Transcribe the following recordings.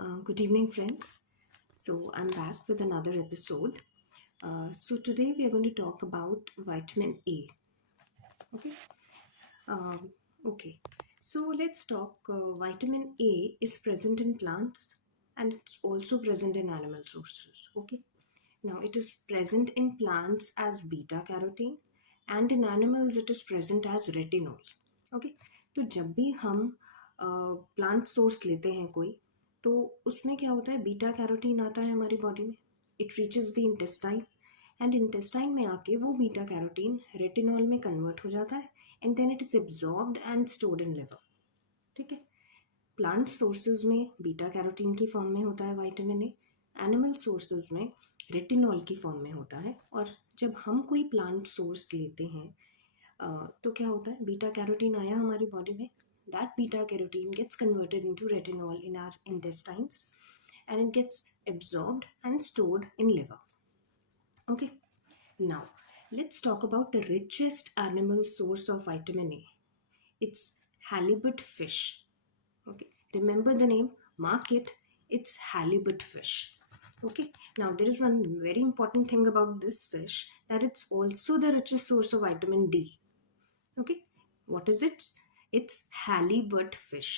Good evening, friends. So, I'm back with another episode. So, today we are going to talk about vitamin A. Okay. Um, okay. So, let's talk. Vitamin A is present in plants and it's also present in animal sources. Okay. Now, it is present in plants as beta carotene and in animals it is present as retinol. Okay. तो जब भी हम plant source लेते हैं कोई, तो उसमें क्या होता है, बीटा कैरोटीन आता है हमारी बॉडी में. It reaches the intestine and intestine में आके वो बीटा कैरोटीन रेटिनॉल में कन्वर्ट हो जाता है and then it is absorbed and stored in liver. ठीक है. प्लांट सोर्सेज में बीटा कैरोटीन की फॉर्म में होता है विटामिन ए, एनिमल सोर्सेज में रेटिनॉल की फॉर्म में होता है. और जब हम कोई प्लांट सोर्स लेते हैं तो क्या होता है, बीटा कैरोटीन आया हमारी बॉडी में, that beta carotene gets converted into retinol in our intestines and it gets absorbed and stored in liver. Okay, now let's talk about the richest animal source of vitamin A. It's halibut fish. Okay, remember the name, mark it, it's halibut fish. Okay, now there is one very important thing about this fish, that it's also the richest source of vitamin D. Okay, what is it? It's halibut fish.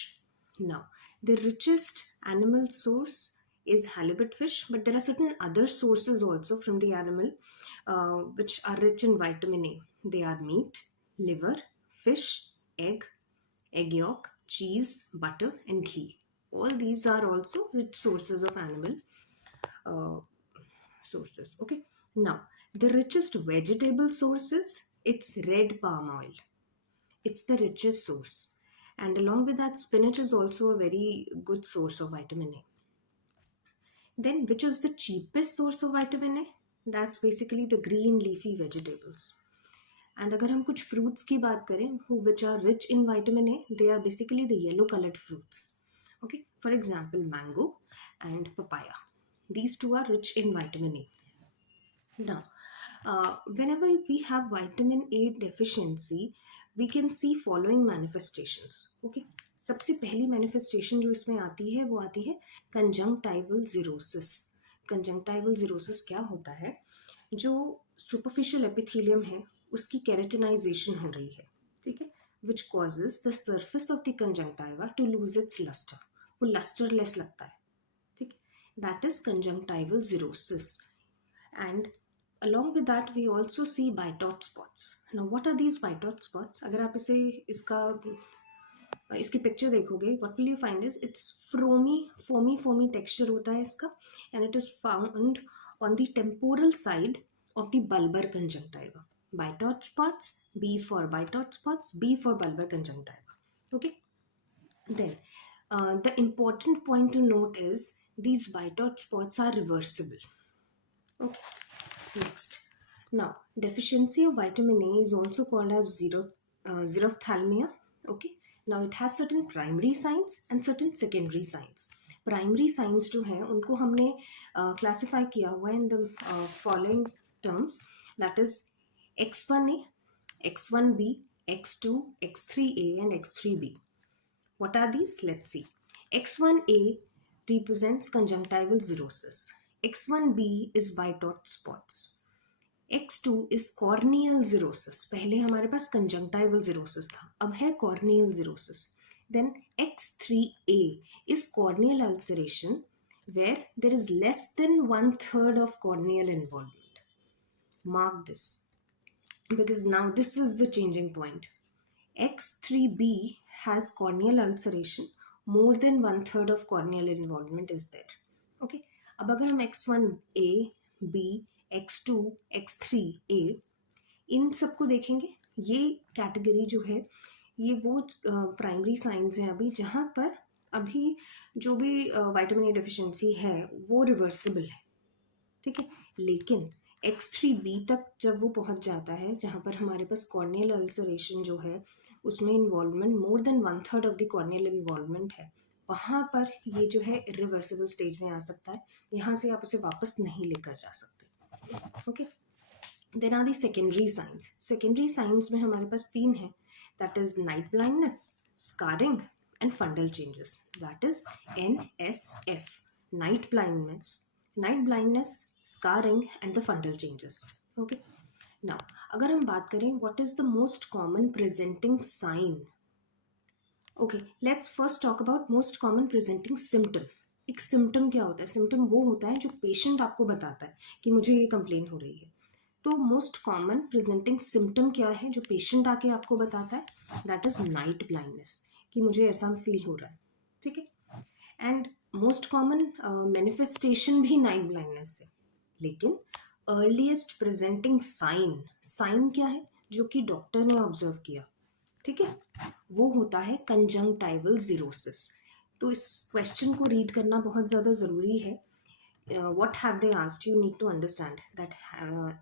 Now, the richest animal source is halibut fish, but there are certain other sources also from the animal which are rich in vitamin A. They are meat, liver, fish, egg yolk, cheese, butter, and ghee. All these are also rich sources of animal uh, sources. Okay, now the richest vegetable sources, it's red palm oil. It's the richest source. And along with that, spinach is also a very good source of vitamin A. Then, which is the cheapest source of vitamin A? That's basically the green leafy vegetables. And अगर हम कुछ fruits की बात करें, which are rich in vitamin A, they are basically the yellow colored fruits. Okay, for example, mango and papaya. These two are rich in vitamin A. Now, whenever we have vitamin A deficiency, we can see following manifestations. Okay, सबसे पहली manifestation जो इसमें आती है वो आती है conjunctival xerosis. Conjunctival xerosis क्या होता है, जो सुपरफिशियल एपिथेलियम है उसकी केरेटिनाइजेशन हो रही है. ठीक है, which causes the surface of the conjunctiva to lose its lustre. वो लस्टरलेस लगता है. ठीक, that is conjunctival xerosis. And along with that we also see Bitot spots. Now what are these Bitot spots? अगर आप इसकी picture देखोगे, what will you find is it's foamy texture होता है इसका, and it is found on the temporal side of the bulbar conjunctiva. Bitot spots, B for Bitot spots, B for bulbar conjunctiva. Okay, then the important point to note is these Bitot spots are reversible. Okay, next. Now, deficiency of vitamin A is also called as xerophthalmia. Okay. Now, it has certain primary signs and certain secondary signs. Primary signs जो है उनको हमने classify किया हुआ है in the following terms, that is X1A, X1B, X2, X3A and X3B. What are these? Let's see. X1A represents conjunctival xerosis. X1B is Bitot spots. X2 is corneal xerosis. पहले हमारे पास conjunctival xerosis था, अब है corneal xerosis. Then X3A is corneal ulceration where there is less than 1/3 of corneal involvement. Mark this, because now this is the changing point. X3B has corneal ulceration, more than 1/3 of corneal involvement is there. Okay, अब अगर हम X1A, B, X2, X3A इन सबको देखेंगे, ये category जो है ये वो प्राइमरी साइंस हैं अभी जहाँ पर अभी जो भी विटामिन ए डेफिशिएंसी है वो रिवर्सिबल है. ठीक है, लेकिन X3B तक जब वो पहुंच जाता है जहाँ पर हमारे पास कॉर्नियल अल्सरेशन जो है उसमें involvement more than 1/3 of the corneal involvement है, वहाँ पर ये जो है इरिवर्सिबल स्टेज में आ सकता है. यहाँ से आप उसे वापस नहीं लेकर जा सकते. Okay, then are the secondary signs. Secondary signs में हमारे पास 3 है, that is night blindness, scarring and fundal changes. That is NSF, night blindness, scarring and the fundal changes. Okay. Now, अगर हम बात करें what is the most common presenting sign. Okay, let's first talk about most common presenting symptom. एक symptom क्या होता है? Symptom वो होता है जो पेशेंट आपको बताता है कि मुझे ये कंप्लेन हो रही है. तो मोस्ट कॉमन प्रेजेंटिंग सिम्टम क्या है जो पेशेंट आके आपको बताता है? दैट इज नाइट ब्लाइंडनेस, कि मुझे ऐसा फील हो रहा है. ठीक है. एंड मोस्ट कॉमन मैनिफेस्टेशन भी नाइट ब्लाइंडनेस है. लेकिन अर्लीस्ट प्रेजेंटिंग साइन क्या है जो कि डॉक्टर ने ऑब्जर्व किया? ठीक है, वो होता है कंजंक्टाइवल जीरोसिस. तो इस क्वेश्चन को रीड करना बहुत ज़्यादा ज़रूरी है. What have they asked? You need to understand that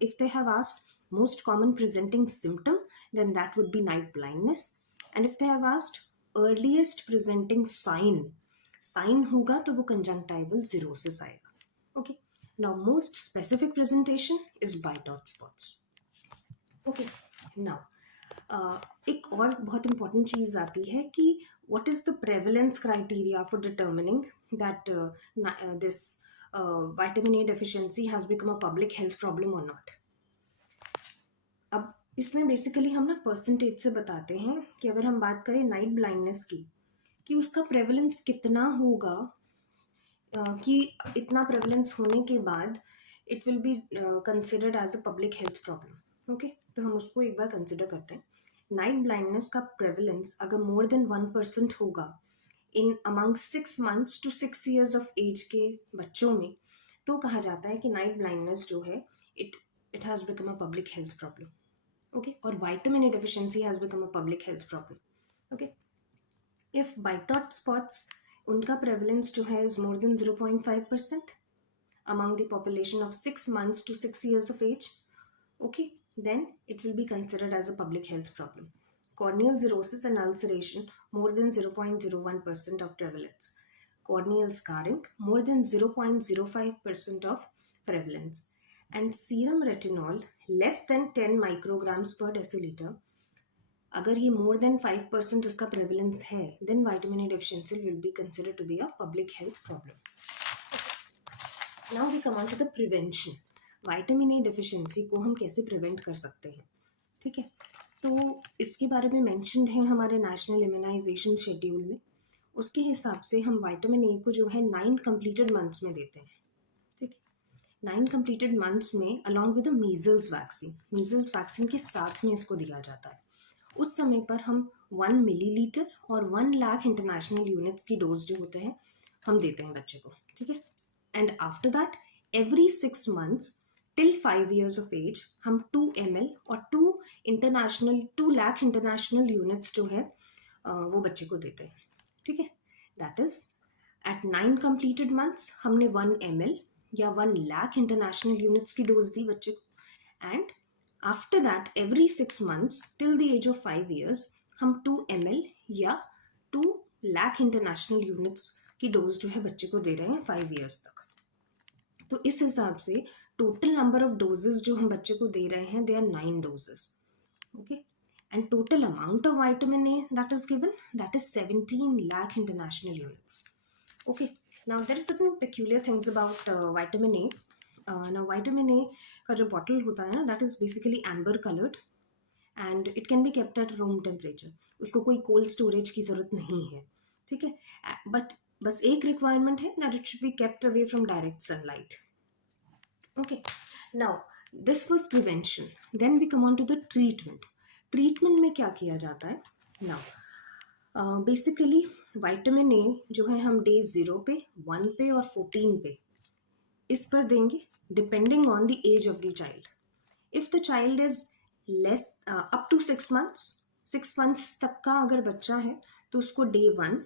if they have asked most common presenting symptom, then that would be night blindness. And if they have asked earliest presenting sign होगा तो वो conjunctival cirrhosis आएगा. Okay. Now most specific presentation is white dot spots. Okay. Now एक और बहुत important चीज़ आती है कि what is the prevalence criteria for determining that this vitamin A deficiency has become a public health problem or not. अब इसमें basically हम ना परसेंटेज से बताते हैं कि अगर हम बात करें नाइट ब्लाइंडनेस की, कि उसका प्रेवलेंस कितना होगा, कि इतना प्रेवलेंस होने के बाद it will be considered as a public health problem. Okay, तो हम उसको एक बार कंसिडर करते हैं. नाइट ब्लाइंडनेस का प्रेवलेंस अगर मोर देन 1% होगा in among 6 months to 6 years of age के बच्चों में, तो कहा जाता है कि नाइट ब्लाइंडनेस जो है it has become a public health problem. Okay, और vitamin A deficiency has become a public health problem. Okay, if white dot spots उनका प्रेवलेंस जो है is more than 0.5% among the population of 6 months to 6 years of age, okay, then it will be considered as a public health problem. Corneal cirrhosis and ulceration, more than 0.01% of prevalence. Corneal scarring, more than 0.05% of prevalence. And serum retinol, less than 10 micrograms per deciliter. अगर ये more than 5% इसका prevalence है, then vitamin A deficiency will be considered to be a public health problem. Now we come on to the prevention. Vitamin A deficiency को हम कैसे prevent कर सकते हैं? ठीक है, तो इसके बारे में mentioned है हमारे national immunization schedule में. उसके हिसाब से हम vitamin A को जो है 9 completed months में देते हैं. ठीक है, 9 completed months में along with the measles vaccine के साथ में इसको दिया जाता है. उस समय पर हम 1 मिलीलीटर और 1 लाख इंटरनेशनल यूनिट्स की डोज जो होते हैं हम देते हैं बच्चे को. ठीक है, and after that every 6 months till 5 years of age हम 2 ml और 2 लाख इंटरनेशनल यूनिट्स जो है वो बच्चे को देते हैं. ठीक है, that is at 9 completed months हमने 1 ml या 1 लाख इंटरनेशनल यूनिट्स की डोज दी बच्चे को. And after that every 6 months till the age of 5 years हम 2 ml या 2 लाख इंटरनेशनल यूनिट्स की डोज जो है बच्चे को दे रहे हैं 5 years तक. तो इस हिसाब से टोटल नंबर ऑफ डोजेस जो हम बच्चे को दे रहे हैं they are 9 doses. Okay, and total amount of vitamin A that is given that is 17 lakh international units. Okay, now there is certain peculiar things about vitamin A. now vitamin A का जो bottle होता है ना that is basically amber coloured and it can be kept at room temperature. उसको कोई cold storage की जरूरत नहीं है. ठीक है, बट बस एक रिक्वायरमेंट है that it should be kept away from direct sunlight. Okay, now this was prevention. Then we come on to the treatment में क्या किया जाता है? नाउ बेसिकली विटामिन ए जो है हम डे 0 पे, 1 पे और 14 पे इस पर देंगे depending on the age of the child. If the child is less up to 6 months तक का अगर बच्चा है तो उसको डे 1,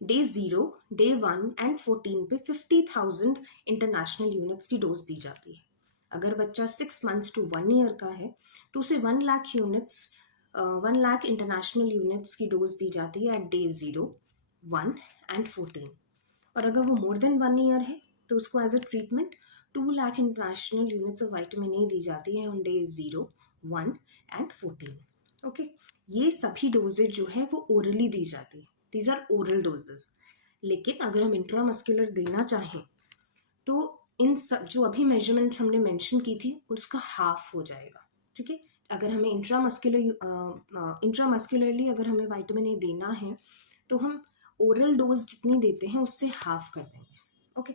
डे 0, डे 1 एंड 14 पे 50,000 इंटरनेशनल यूनिट्स की डोज दी जाती है. अगर बच्चा 6 months to 1 year का है तो उसे 1 लाख इंटरनेशनल यूनिट्स की डोज दी जाती है एट डे 0, 1 एंड 14. और अगर वो मोर देन 1 year है तो उसको as a treatment 2 lakh international units of vitamin A दी जाती है ऑन डे 0, 1 एंड 14. ओके, ये सभी डोजेज जो है वो ओरली दी जाती है. These are oral doses. लेकिन अगर हम इंट्रामस्कुलर देना चाहें तो इन सब जो अभी मेजरमेंट्स हमने मेंशन की थी उसका हाफ हो जाएगा। ठीक है, अगर हमें इंट्रामस्कुलरली अगर हमें विटामिन ए देना है तो हम ओरल डोज जितनी देते हैं उससे हाफ कर देंगे। Okay,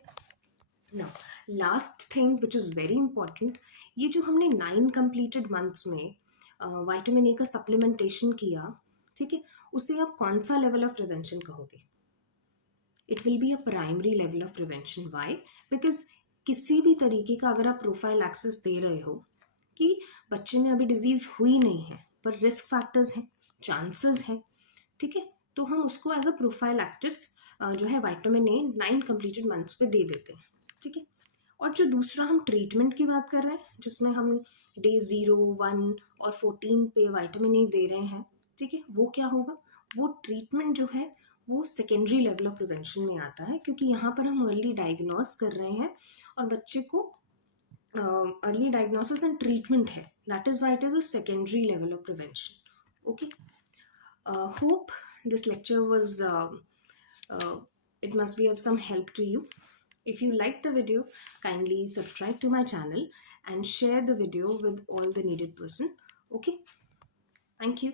now last thing which is very important, ये जो हमने 9 कंप्लीटेड मंथ्स में विटामिन ए का सप्लीमेंटेशन किया, ठीक है, उसे आप कौन सा लेवल ऑफ प्रिवेंशन कहोगे? It will be a primary level of prevention. Why? Because किसी भी तरीके का अगर आप प्रोफाइल एक्सेस दे रहे हो कि बच्चे में अभी डिजीज हुई नहीं है पर रिस्क फैक्टर्स हैं, चांसेस हैं, ठीक है, तो हम उसको एज अ प्रोफाइल एक्टिव जो है विटामिन ए 9 कंप्लीटेड मंथ्स पे दे देते हैं। ठीक है, और जो दूसरा हम ट्रीटमेंट की बात कर रहे हैं जिसमें हम डे 0, 1 और 14 पे विटामिन ए दे रहे हैं, ठीक है, वो क्या होगा? वो ट्रीटमेंट जो है वो सेकेंडरी लेवल ऑफ प्रिवेंशन में आता है, क्योंकि यहाँ पर हम अर्ली डायग्नोस कर रहे हैं और बच्चे को अर्ली डायग्नोसिस एंड ट्रीटमेंट है, that is why it is a secondary level of prevention. Okay, hope this lecture was it must be of some help to you. If you like the video, kindly subscribe to my channel and share the video with all the needed person. Okay, thank you.